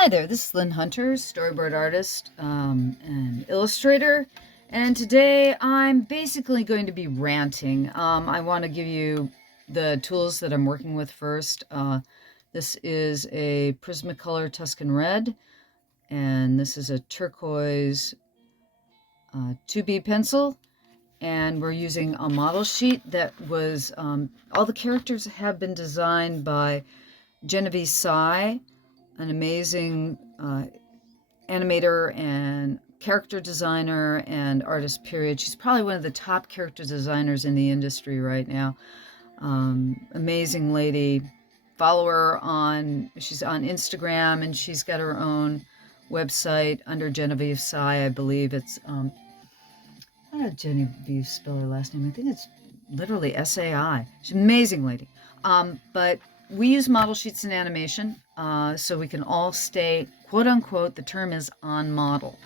Hi there, this is Llyn Hunter, storyboard artist and illustrator, and today I'm basically going to be ranting. I want to give you the tools that I'm working with first. This is a Prismacolor Tuscan Red, and this is a turquoise 2B pencil, and we're using a model sheet that was, all the characters have been designed by Genevieve Sy, an amazing animator and character designer and artist, period. She's probably one of the top character designers in the industry right now. Amazing lady. Follow her she's on Instagram, and she's got her own website under Genevieve Sy, I believe. It's, how did Genevieve spell her last name? I think it's literally S-A-I. She's an amazing lady. But we use model sheets in animation, so we can all stay, quote unquote, the term is on model.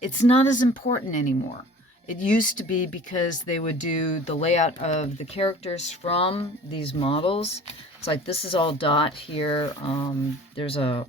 It's not as important anymore. It used to be because they would do the layout of the characters from these models. It's like this is all dot here. There's a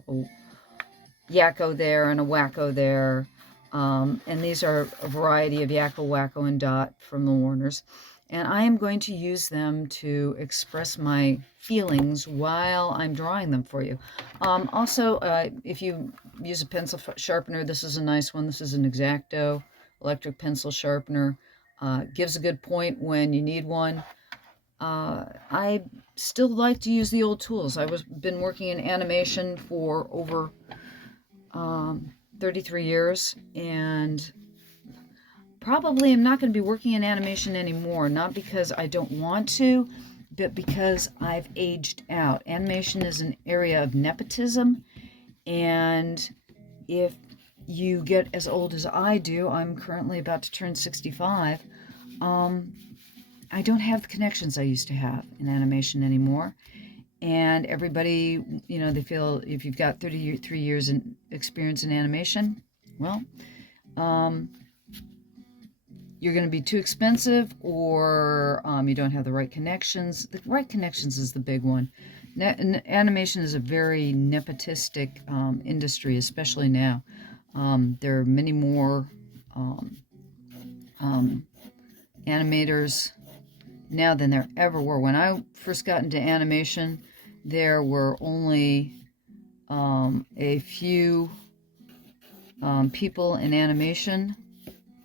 Yakko there and a Wacko there. And these are a variety of Yakko, Wacko, and Dot from the Warners. And I am going to use them to express my feelings while I'm drawing them for you. Also, if you use a pencil sharpener, this is a nice one. This is an Exacto Electric pencil sharpener. Gives a good point when you need one. I still like to use the old tools. Been working in animation for over 33 years, and probably am not going to be working in animation anymore, not because I don't want to, but because I've aged out. Animation is an area of nepotism, and if you get as old as I do, I'm currently about to turn 65, I don't have the connections I used to have in animation anymore. And everybody, they feel if you've got 33 years in experience in animation, well, you're going to be too expensive, or you don't have the right connections. The right connections is the big one. Animation is a very nepotistic industry, especially now. There are many more animators now than there ever were. When I first got into animation, there were only a few people in animation,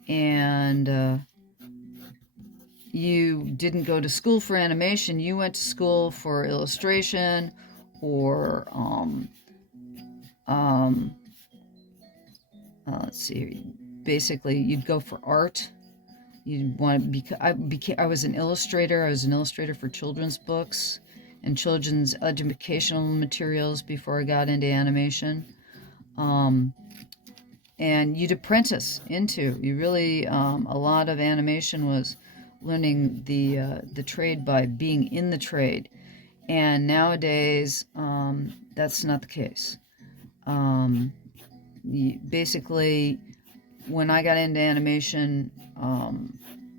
and you didn't go to school for animation. You went to school for illustration, or let's see, basically you'd go for art. You'd want to I was an illustrator. I was an illustrator for children's books and children's educational materials before I got into animation. And you'd apprentice into. You really, a lot of animation was learning the trade by being in the trade. And nowadays, that's not the case. Basically, when I got into animation,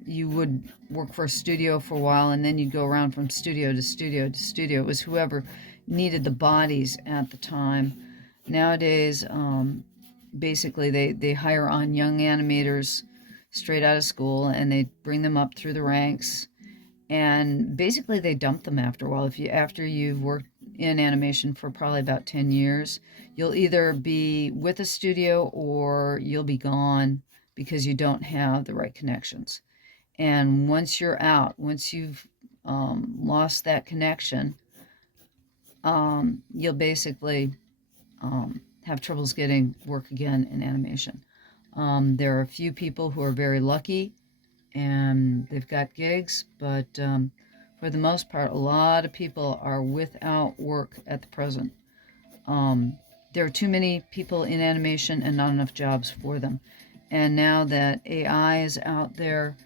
you would work for a studio for a while, and then you'd go around from studio to studio to studio. It was whoever needed the bodies at the time. Nowadays, basically they hire on young animators straight out of school, and they bring them up through the ranks, and basically they dump them after a while. After you've worked in animation for probably about 10 years, you'll either be with a studio or you'll be gone because you don't have the right connections. And once you're out, once you've lost that connection, you'll basically have troubles getting work again in animation. There are a few people who are very lucky and they've got gigs, but for the most part, a lot of people are without work at the present. There are too many people in animation and not enough jobs for them. And now that AI is out there,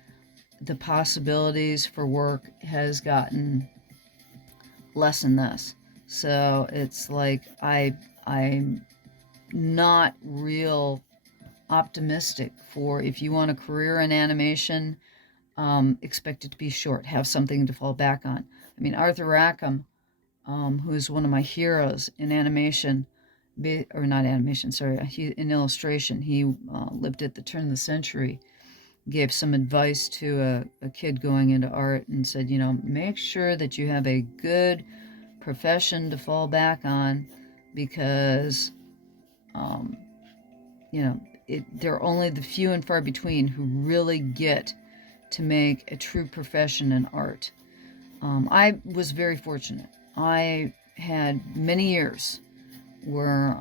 the possibilities for work has gotten less and less. So it's like I'm not real optimistic for, if you want a career in animation, expect it to be short. Have something to fall back on. I mean, Arthur Rackham, who is one of my heroes in animation, or not animation, sorry, in illustration. He lived at the turn of the century, gave some advice to a kid going into art and said, you know, make sure that you have a good profession to fall back on, because, you know, there are only the few and far between who really get to make a true profession in art. I was very fortunate. I had many years where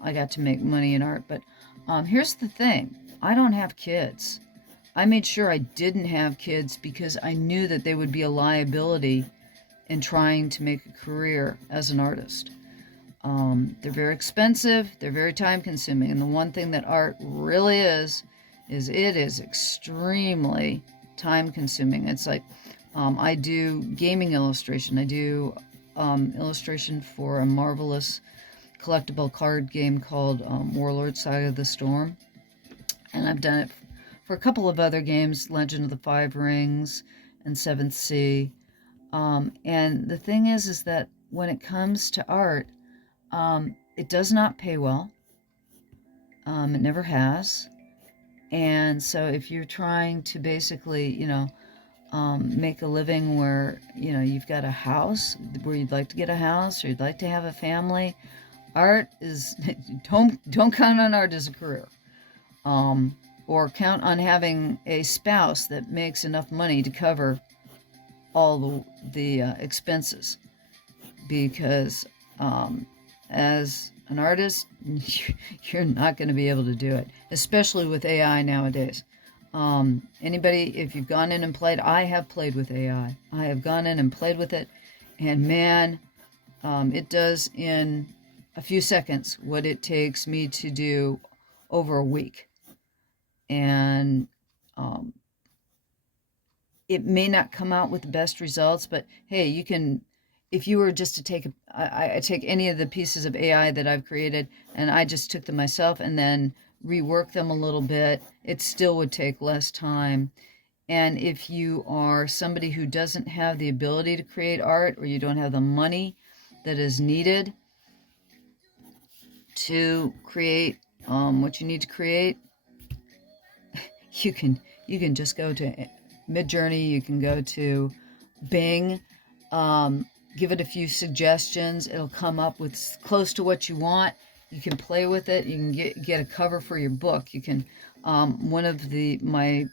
I got to make money in art, but here's the thing. I don't have kids. I made sure I didn't have kids because I knew that they would be a liability in trying to make a career as an artist. They're very expensive, they're very time consuming, and the one thing that art really is it is extremely time consuming. It's like, I do gaming illustration. I do illustration for a marvelous collectible card game called Warlord Saga the Storm. And I've done it for a couple of other games, Legend of the Five Rings and Seventh Sea. And the thing is that when it comes to art, it does not pay well. It never has. And so if you're trying to basically, you know, make a living where, you know, you've got a house, where you'd like to get a house, or you'd like to have a family, art is, don't count on art as a career. Or count on having a spouse that makes enough money to cover all the expenses. Because as an artist, you're not going to be able to do it, especially with AI nowadays. Anybody, if you've gone in and played, I have played with AI. I have gone in and played with it, and man, it does in a few seconds what it takes me to do over a week. And it may not come out with the best results, but hey, you can, if you were just to take, I take any of the pieces of AI that I've created, and I just took them myself and then rework them a little bit, it still would take less time. And if you are somebody who doesn't have the ability to create art, or you don't have the money that is needed to create what you need to create, you can just go to Midjourney, you can go to Bing, give it a few suggestions, it'll come up with close to what you want. You can play with it, you can get a cover for your book. You can, one of my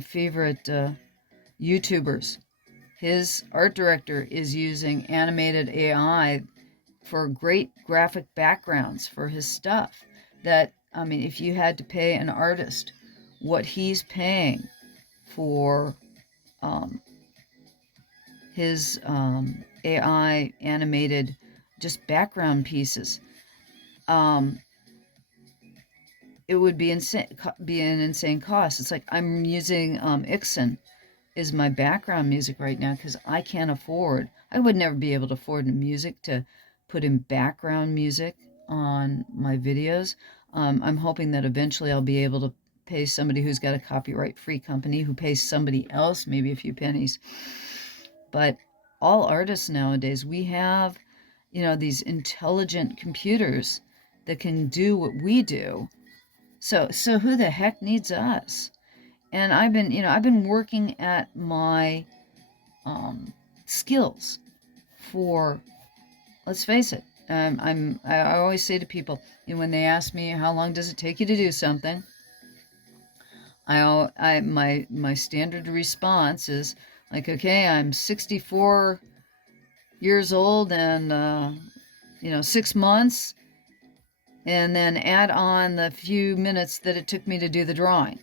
favorite YouTubers, his art director is using animated AI for great graphic backgrounds for his stuff. That, I mean, if you had to pay an artist what he's paying for his AI animated just background pieces, it would be an insane cost. It's like I'm using Ixen is my background music right now because I can't afford. I would never be able to afford music to put in background music on my videos. I'm hoping that eventually I'll be able to pay somebody who's got a copyright-free company who pays somebody else maybe a few pennies. But all artists nowadays, we have, you know, these intelligent computers that can do what we do. So who the heck needs us? And I've been working at my skills for, let's face it, I always say to people, you know, when they ask me how long does it take you to do something, my standard response is like, okay, I'm 64 years old and 6 months, and then add on the few minutes that it took me to do the drawing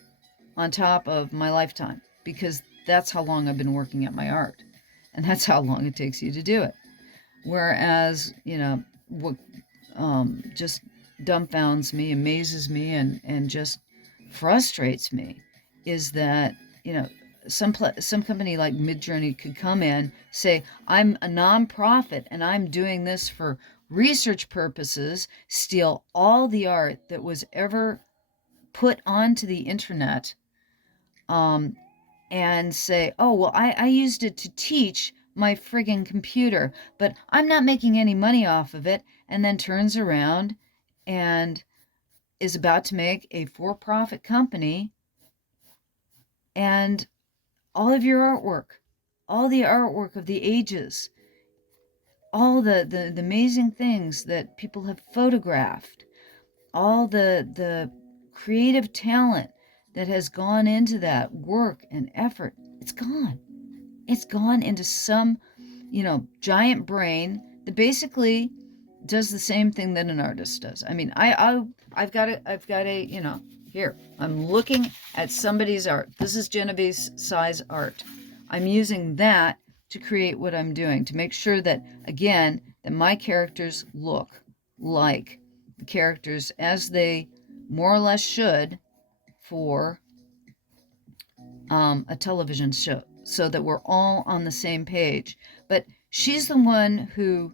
on top of my lifetime, because that's how long I've been working at my art, and that's how long it takes you to do it. Whereas, you know, what just dumbfounds me, amazes me, and just frustrates me is that, you know, some company like Midjourney could come in, say, I'm a nonprofit and I'm doing this for research purposes, steal all the art that was ever put onto the internet, and say, oh, well, I used it to teach my friggin' computer, but I'm not making any money off of it, and then turns around and is about to make a for-profit company, and all of your artwork, all the artwork of the ages, all the amazing things that people have photographed, all the creative talent that has gone into that work and effort, it's gone. It's gone into some, giant brain that basically does the same thing that an artist does. I mean, I've got a, here, I'm looking at somebody's art. This is Genevieve's size art. I'm using that to create what I'm doing, to make sure that, again, that my characters look like the characters as they more or less should for a television show, so that we're all on the same page. But she's the one who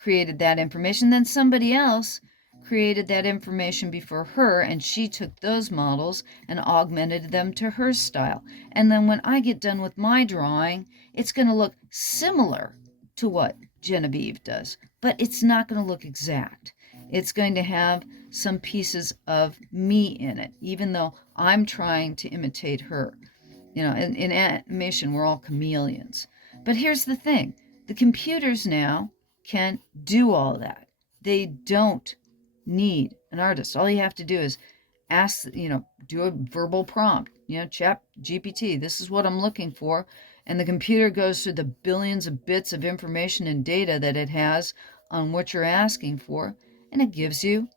created that information. Then somebody else created that information before her, and she took those models and augmented them to her style. And then when I get done with my drawing, it's going to look similar to what Genevieve does, but it's not going to look exact. It's going to have some pieces of me in it, even though I'm trying to imitate her. In animation, we're all chameleons. But here's the thing. The computers now can do all that. They don't need an artist. All you have to do is ask, do a verbal prompt, chat GPT, this is what I'm looking for. And the computer goes through the billions of bits of information and data that it has on what you're asking for, and it gives you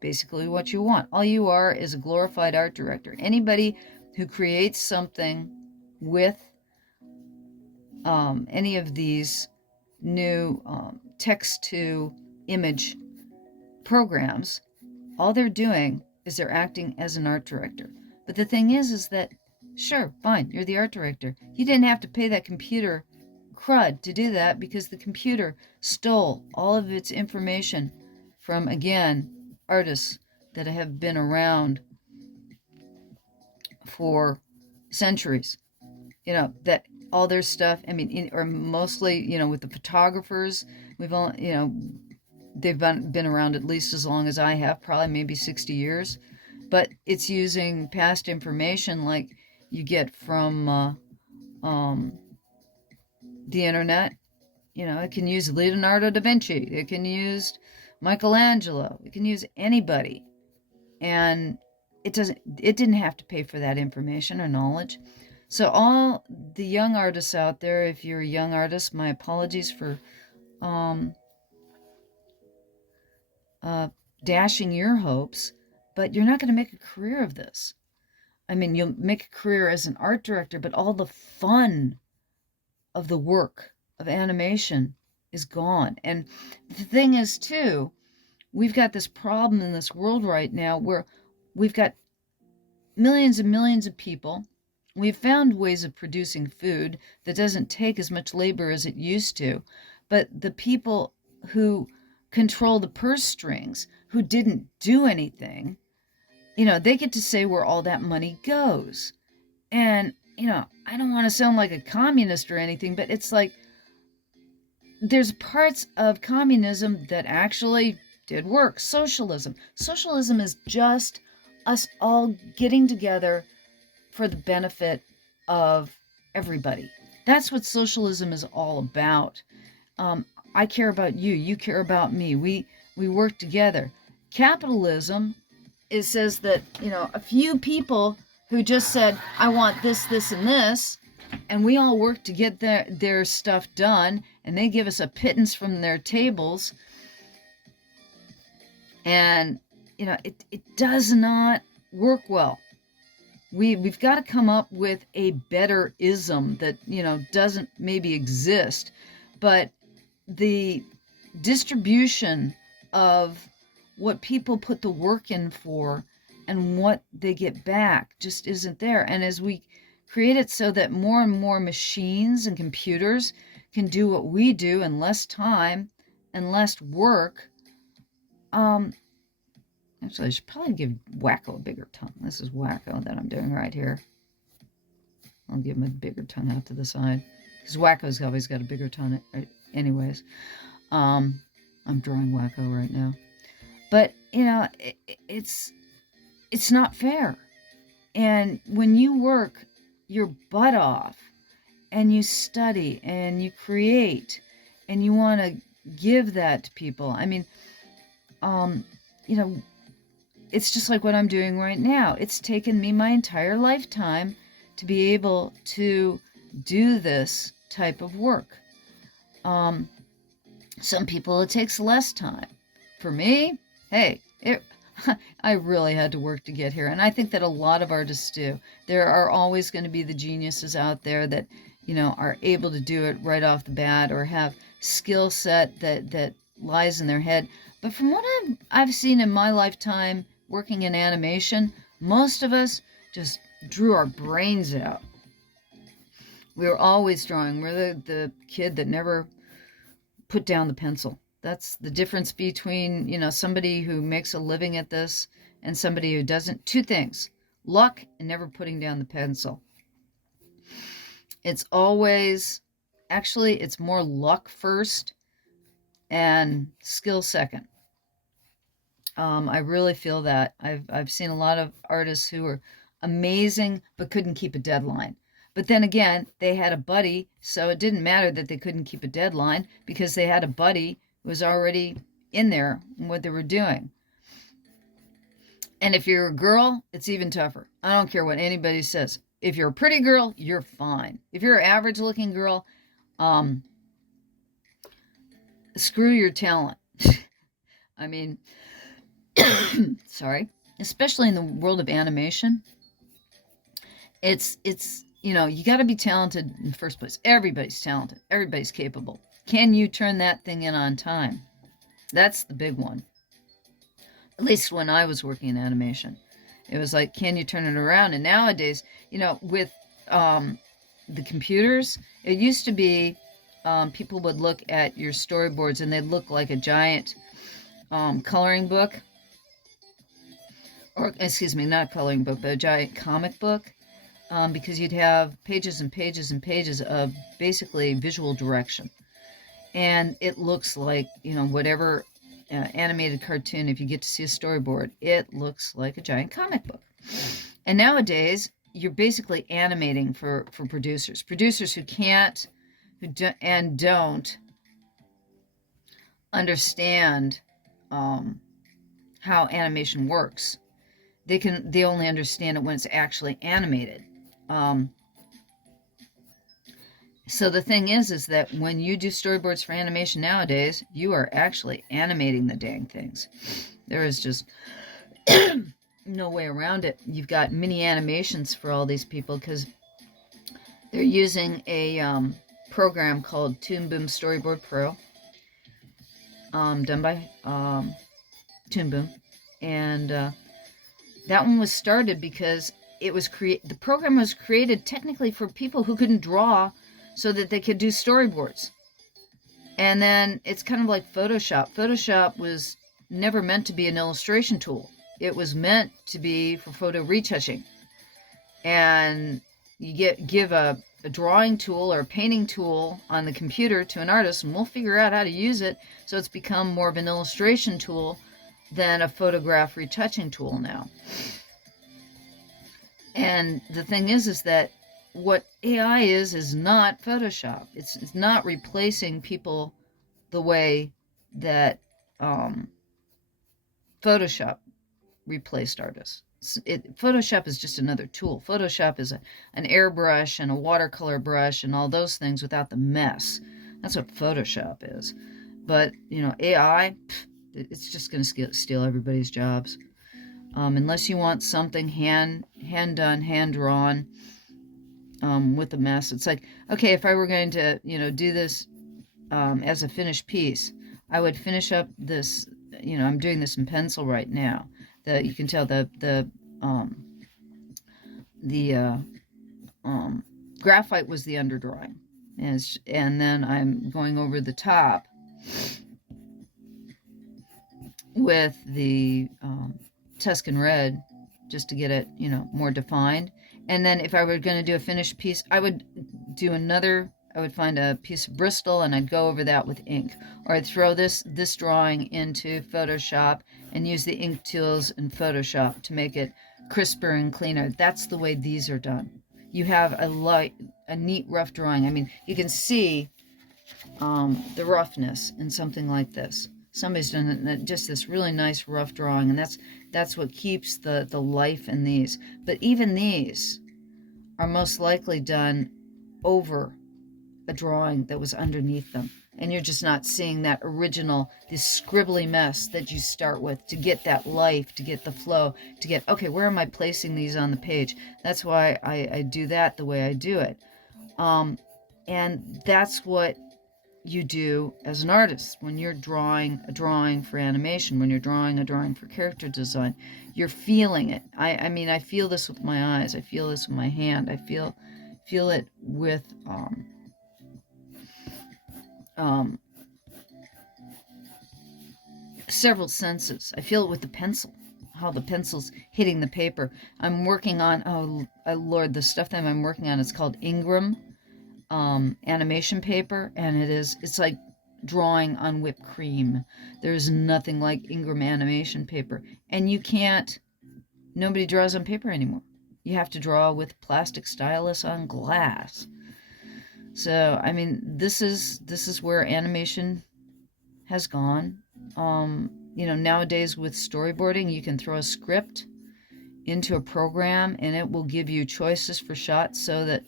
basically what you want. All you are is a glorified art director. Anybody who creates something with any of these new text to image programs, all they're doing is they're acting as an art director. But the thing is that, sure, fine, you're the art director. You didn't have to pay that computer crud to do that, because the computer stole all of its information from, again, artists that have been around for centuries. That all their stuff, or mostly, with the photographers, we've all, they've been around at least as long as I have, probably maybe 60 years. But it's using past information like you get from the internet. It can use Leonardo da Vinci. It can use Michelangelo. It can use anybody. And it didn't have to pay for that information or knowledge. So all the young artists out there, if you're a young artist, my apologies for dashing your hopes, but you're not going to make a career of this. You'll make a career as an art director, but all the fun of the work of animation is gone. And the thing is, too, we've got this problem in this world right now where we've got millions and millions of people. We've found ways of producing food that doesn't take as much labor as it used to. But the people who control the purse strings, who didn't do anything, they get to say where all that money goes. And, I don't want to sound like a communist or anything, but it's like there's parts of communism that actually did work. Socialism is just us all getting together for the benefit of everybody. That's what socialism is all about. I care about you. You care about me. We work together. Capitalism, it says that, a few people who just said, I want this, this, and this, and we all work to get their stuff done, and they give us a pittance from their tables. And, it does not work well. We've got to come up with a better ism that, doesn't maybe exist, but the distribution of what people put the work in for and what they get back just isn't there. And as we create it so that more and more machines and computers can do what we do in less time and less work, actually, I should probably give Wacko a bigger tongue. This is Wacko that I'm doing right here. I'll give him a bigger tongue out to the side, because Wacko's always got a bigger tongue anyways. I'm drawing wacko right now. But, you know, it's not fair. And when you work your butt off and you study and you create and you want to give that to people, I mean, you know, it's just like what I'm doing right now. It's taken me my entire lifetime to be able to do this type of work. Some people it takes less time. For me, hey, I really had to work to get here, and I think that a lot of artists do. There are always going to be the geniuses out there that, you know, are able to do it right off the bat or have skill set that lies in their head. But from what I've seen in my lifetime working in animation, most of us just drew our brains out. We were always drawing. We're the kid that never put down the pencil. That's the difference between, you know, somebody who makes a living at this and somebody who doesn't. Two things: luck and never putting down the pencil. It's always, actually, it's more luck first and skill second. I really feel that. I've seen a lot of artists who are amazing but couldn't keep a deadline. But then again, they had a buddy, so it didn't matter that they couldn't keep a deadline because they had a buddy who was already in there in what they were doing. And if you're a girl, it's even tougher. I don't care what anybody says. If you're a pretty girl, you're fine. If you're an average-looking girl, screw your talent. I mean, sorry. Especially in the world of animation, it's you know, you got to be talented in the first place. Everybody's talented. Everybody's capable. Can you turn that thing in on time? That's the big one. At least when I was working in animation, it was like, can you turn it around? And nowadays, you know, with the computers, it used to be people would look at your storyboards and they'd look like a giant coloring book. Or, excuse me, not a coloring book, but a giant comic book. Because you'd have pages and pages and pages of basically visual direction. And it looks like, you know, whatever animated cartoon, if you get to see a storyboard, it looks like a giant comic book. And nowadays, you're basically animating for producers. Producers who can't and don't understand how animation works. They only understand it when it's actually animated. So the thing is that when you do storyboards for animation nowadays, you are actually animating the dang things. There is just no way around it. You've got mini animations for all these people because they're using a program called Toon Boom Storyboard Pro, done by Toon Boom, and that one was started because it was the program was created technically for people who couldn't draw so that they could do storyboards. And then it's kind of like Photoshop. Photoshop was never meant to be an illustration tool. It was meant to be for photo retouching. And you give a drawing tool or a painting tool on the computer to an artist, and we'll figure out how to use it so it's become more of an illustration tool than a photograph retouching tool now. And the thing is that what AI is not Photoshop. It's not replacing people the way that Photoshop replaced artists. Photoshop is just another tool. Photoshop is an airbrush and a watercolor brush and all those things without the mess. That's what Photoshop is. But, you know, AI, it's just going to steal everybody's jobs. Unless you want something hand done, hand drawn, with a mess. It's like, okay, if I were going to, you know, do this as a finished piece, I would finish up this, you know, I'm doing this in pencil right now. You can tell the graphite was the underdrawing, and then I'm going over the top with the Tuscan Red just to get it, you know, more defined. And then if I were going to do a finished piece, I would do another I would find a piece of Bristol and I'd go over that with ink. Or I'd throw this drawing into Photoshop and use the ink tools in Photoshop to make it crisper and cleaner. That's the way these are done. You have a neat rough drawing. I mean, you can see the roughness in something like this. Somebody's done just this really nice rough drawing, and that's what keeps the life in these. But even these are most likely done over a drawing that was underneath them, and you're just not seeing that original, this scribbly mess that you start with to get that life, to get the flow, to get, okay, where am I placing these on the page? That's why I do that the way I do it. And that's what you do as an artist when you're drawing a drawing for animation, when you're drawing a drawing for character design. You're feeling it. I mean, I feel this with my eyes. I feel this with my hand. I feel it with several senses. I feel it with the pencil, how the pencil's hitting the paper. I'm working on, oh Lord, the stuff that I'm working on is called Ingram animation paper, and it's like drawing on whipped cream. There's nothing like Ingram animation paper, and nobody draws on paper anymore. You have to draw with plastic stylus on glass. So I mean, this is where animation has gone. You know, nowadays with storyboarding, you can throw a script into a program and it will give you choices for shots, so that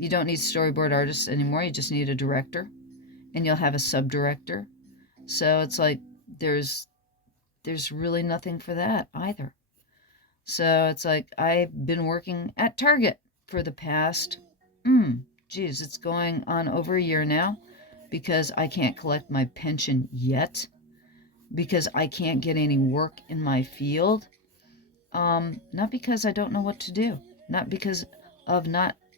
you don't need storyboard artists anymore. You just need a director, and you'll have a sub-director. So it's like there's really nothing for that either. So it's like I've been working at Target for the past, it's going on over a year now, because I can't collect my pension yet, because I can't get any work in my field. Not because I don't know what to do, not because of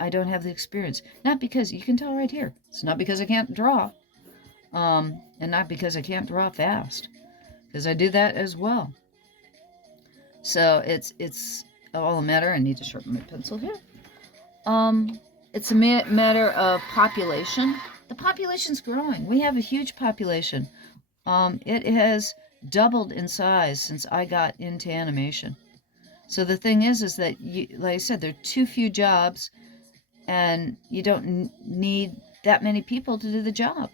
I don't have the experience. Not because, you can tell right here, it's not because I can't draw, and not because I can't draw fast, because I do that as well. So it's all a matter, I need to sharpen my pencil here. It's a matter of population. The population's growing. We have a huge population. It has doubled in size since I got into animation. So the thing is that, like I said, there are too few jobs, and you don't need that many people to do the job.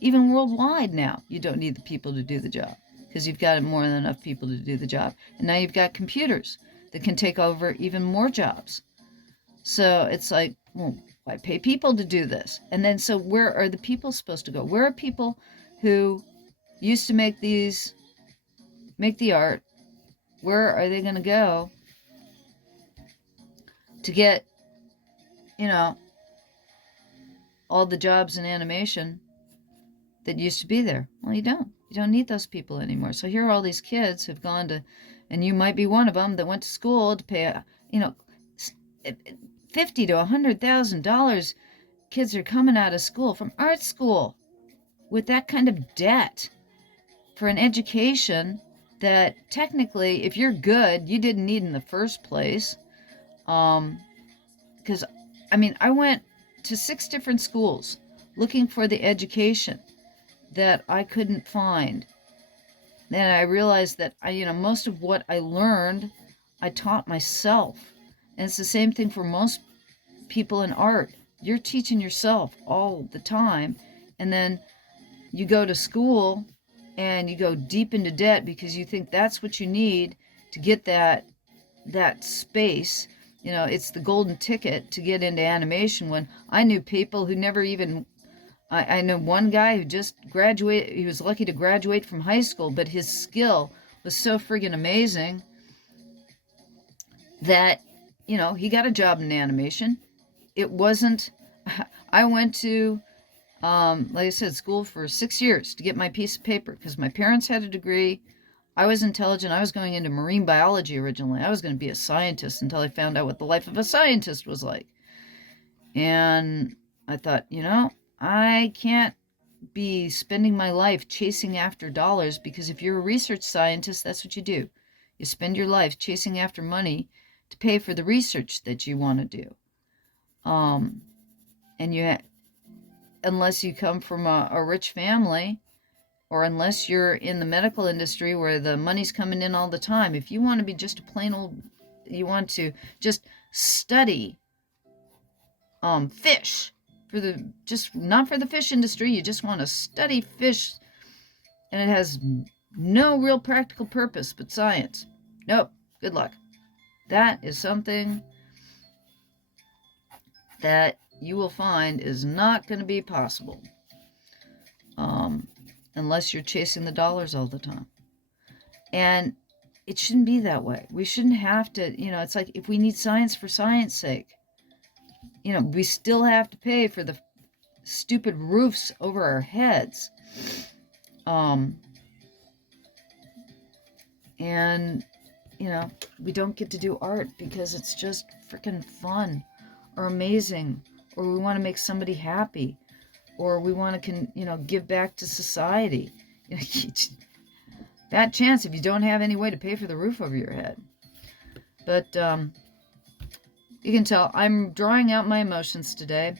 Even worldwide now, you don't need the people to do the job, because you've got more than enough people to do the job. And now you've got computers that can take over even more jobs. So it's like, well, why pay people to do this? And then, so where are the people supposed to go? Where are people who used to make the art? Where are they going to go to get, all the jobs in animation that used to be there? Well, you don't need those people anymore. So here are all these kids who've gone to, and you might be one of them, that went to school to pay, $50,000 to $100,000. Kids are coming out of school, from art school, with that kind of debt for an education that technically, if you're good, you didn't need in the first place. Because, I went to 6 different schools looking for the education that I couldn't find. Then I realized that most of what I learned, I taught myself. And it's the same thing for most people in art. You're teaching yourself all the time, and then you go to school and you go deep into debt because you think that's what you need to get that space. It's the golden ticket to get into animation, when I knew people who never even, I know one guy who just graduated. He was lucky to graduate from high school, but his skill was so friggin' amazing that, he got a job in animation. It wasn't, I went to, like I said, school for 6 years to get my piece of paper, because my parents had a degree. I was intelligent. I was going into marine biology originally. I was going to be a scientist until I found out what the life of a scientist was like. And I thought, I can't be spending my life chasing after dollars, because if you're a research scientist, that's what you do. You spend your life chasing after money to pay for the research that you want to do. And unless you come from a rich family, or unless you're in the medical industry where the money's coming in all the time, if you want to be just a plain old, you want to just study fish, just not for the fish industry, you just want to study fish, and it has no real practical purpose but science. Nope, good luck. That is something that you will find is not going to be possible unless you're chasing the dollars all the time. And it shouldn't be that way. We shouldn't have to, it's like if we need science for science sake, we still have to pay for the stupid roofs over our heads. And, we don't get to do art because it's just freaking fun or amazing, or we want to make somebody happy, or we want to, give back to society. That chance if you don't have any way to pay for the roof over your head. But you can tell I'm drawing out my emotions today.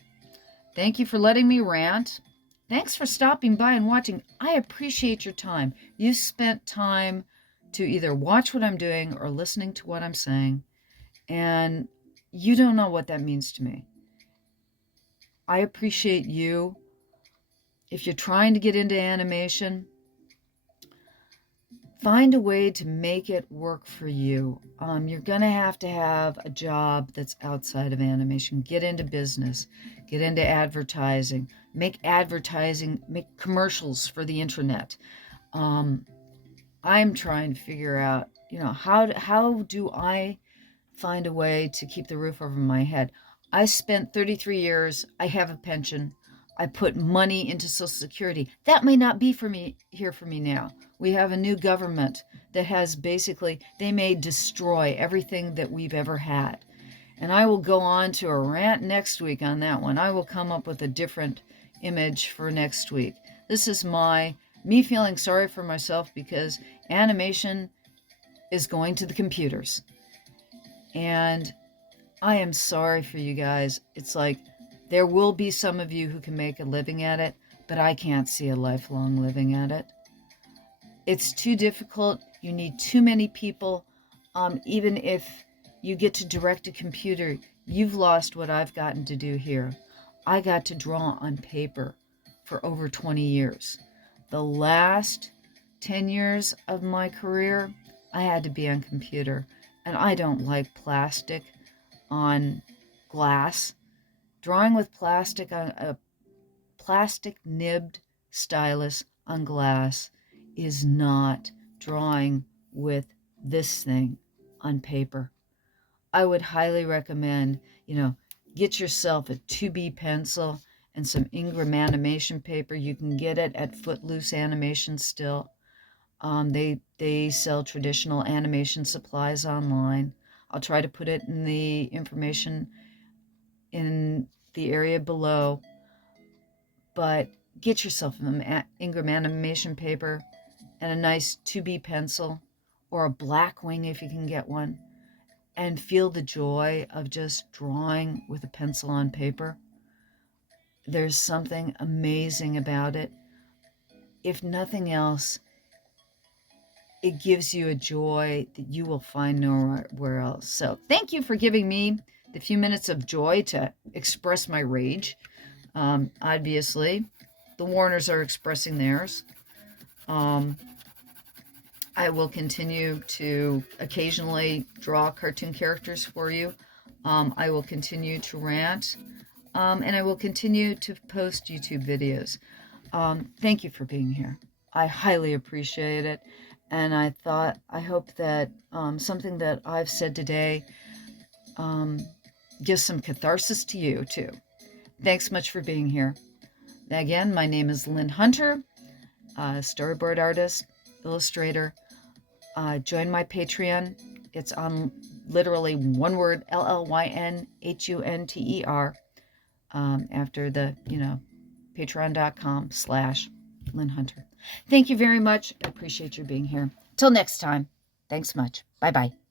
Thank you for letting me rant. Thanks for stopping by and watching. I appreciate your time. You spent time to either watch what I'm doing or listening to what I'm saying. And you don't know what that means to me. I appreciate you. If you're trying to get into animation, find a way to make it work for you. You're going to have a job that's outside of animation. Get into business. Get into advertising. Make commercials for the internet. I'm trying to figure out, how do I find a way to keep the roof over my head? I spent 33 years. I have a pension. I put money into Social Security. That may not be for me now. We have a new government that has they may destroy everything that we've ever had. And I will go on to a rant next week on that one. I will come up with a different image for next week. This is me feeling sorry for myself because animation is going to the computers. And I am sorry for you guys. It's like there will be some of you who can make a living at it, but I can't see a lifelong living at it. It's too difficult. You need too many people. Even if you get to direct a computer, you've lost what I've gotten to do here. I got to draw on paper for over 20 years. The last 10 years of my career, I had to be on computer, and I don't like plastic on glass. Drawing with plastic on a plastic nibbed stylus on glass is not drawing with this thing on paper. I would highly recommend, get yourself a 2B pencil and some Ingram animation paper. You can get it at Footloose Animation still. They sell traditional animation supplies online. I'll try to put it in the information in the area below. But get yourself an Ingram animation paper and a nice 2B pencil or a Blackwing if you can get one, and feel the joy of just drawing with a pencil on paper. There's something amazing about it. If nothing else, it gives you a joy that you will find nowhere else. So thank you for giving me the few minutes of joy to express my rage. Obviously, the Warners are expressing theirs. I will continue to occasionally draw cartoon characters for you. I will continue to rant, and I will continue to post YouTube videos. Thank you for being here. I highly appreciate it. And I hope that something that I've said today gives some catharsis to you, too. Thanks much for being here. Again, my name is Llyn Hunter, storyboard artist, illustrator. Join my Patreon. It's on literally one word, LLYNHUNTER, after the, patreon.com/Llyn Hunter. Thank you very much. I appreciate you being here. Till next time. Thanks much. Bye-bye.